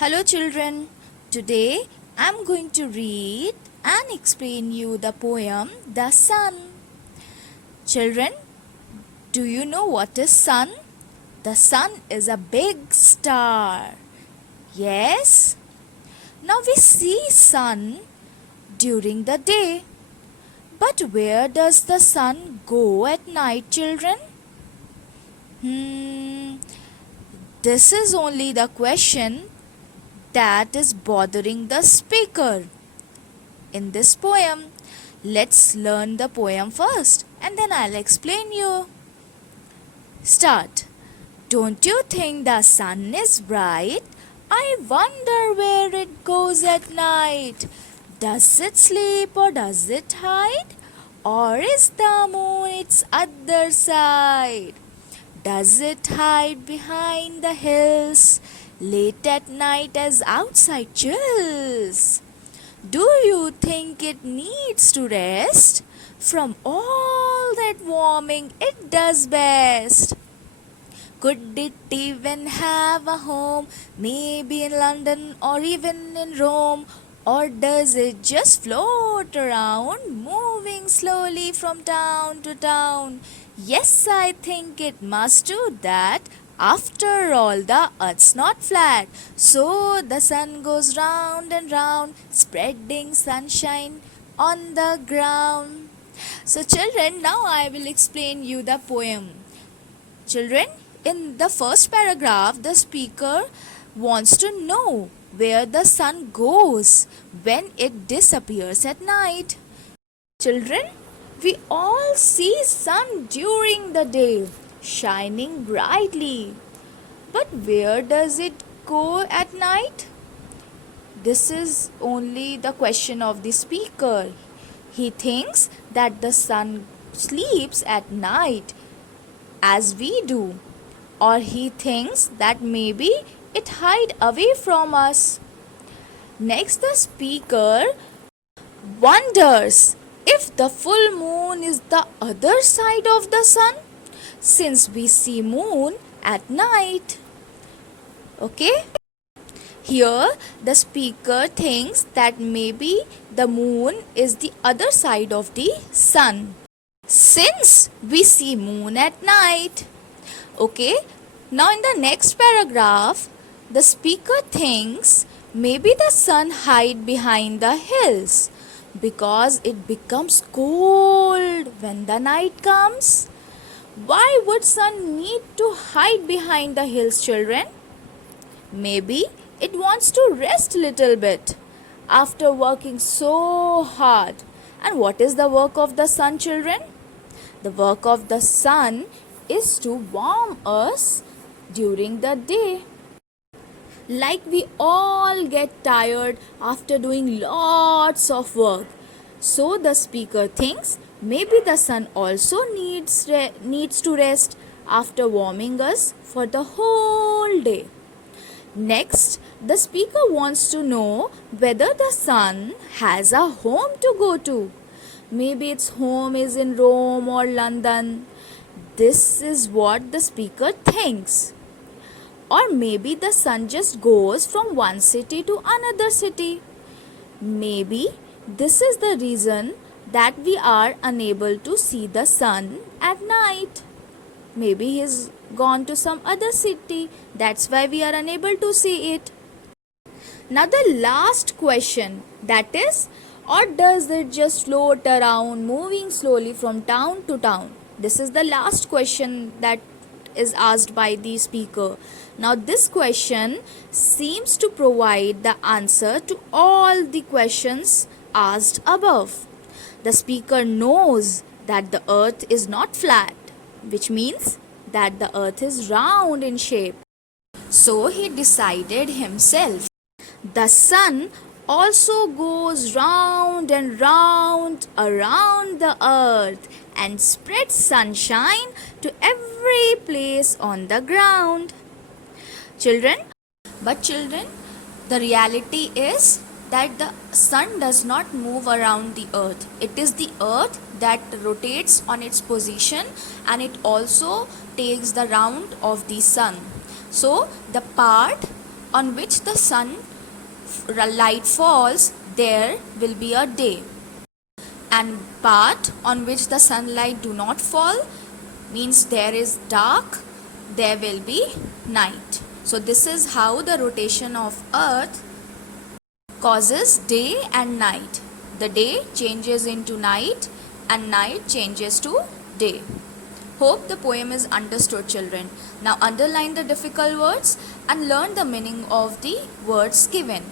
Hello children, today I'm going to read and explain you the poem The Sun. Children, do you know what is sun? The sun is a big star. Yes? Now we see sun during the day. But where does the sun go at night, children? This is only the question that is bothering the speaker in this poem. Let's learn the poem first and then I'll explain you. Start. Don't you think the sun is bright? I wonder where it goes at night. Does it sleep or does it hide? Or is the moon its other side? Does it hide behind the hills late at night as outside chills? Do you think it needs to rest from all that warming it does best? Could it even have a home, maybe in London or even in Rome? Or does it just float around, moving slowly from town to town? Yes, I think it must do that. After all, the earth's not flat, so the sun goes round and round, spreading sunshine on the ground. So, children, now I will explain you the poem. Children, in the first paragraph, the speaker wants to know where the sun goes when it disappears at night. Children, we all see sun during the day, shining brightly. But where does it go at night? This is only the question of the speaker. He thinks that the sun sleeps at night as we do, or he thinks that maybe it hide away from us. Next, the speaker wonders if the full moon is the other side of the sun, since we see moon at night. Okay? Here, the speaker thinks that maybe the moon is the other side of the sun, since we see moon at night. Okay, now in the next paragraph, the speaker thinks maybe the sun hide behind the hills because it becomes cold when the night comes. Why would sun need to hide behind the hills, children? Maybe it wants to rest a little bit after working so hard. And what is the work of the sun, children? The work of the sun is to warm us during the day. Like we all get tired after doing lots of work. So the speaker thinks maybe the sun also needs to rest after warming us for the whole day. Next, the speaker wants to know whether the sun has a home to go to. Maybe its home is in Rome or London. This is what the speaker thinks. Or maybe the sun just goes from one city to another city. Maybe this is the reason that we are unable to see the sun at night. Maybe he's gone to some other city. That's why we are unable to see it. Now the last question, that is, or does it just float around moving slowly from town to town? This is the last question that is asked by the speaker. Now this question seems to provide the answer to all the questions asked above. The speaker knows that the earth is not flat, which means that the earth is round in shape. So he decided himself. The sun also goes round and round around the earth and spreads sunshine to every place on the ground. Children, the reality is that the sun does not move around the earth. It is the earth that rotates on its position and it also takes the round of the sun. So the part on which the sun light falls, there will be a day, and part on which the sunlight do not fall means there is dark, there will be night. So this is how the rotation of earth causes day and night. The day changes into night and night changes to day. Hope the poem is understood, children. Now underline the difficult words and learn the meaning of the words given.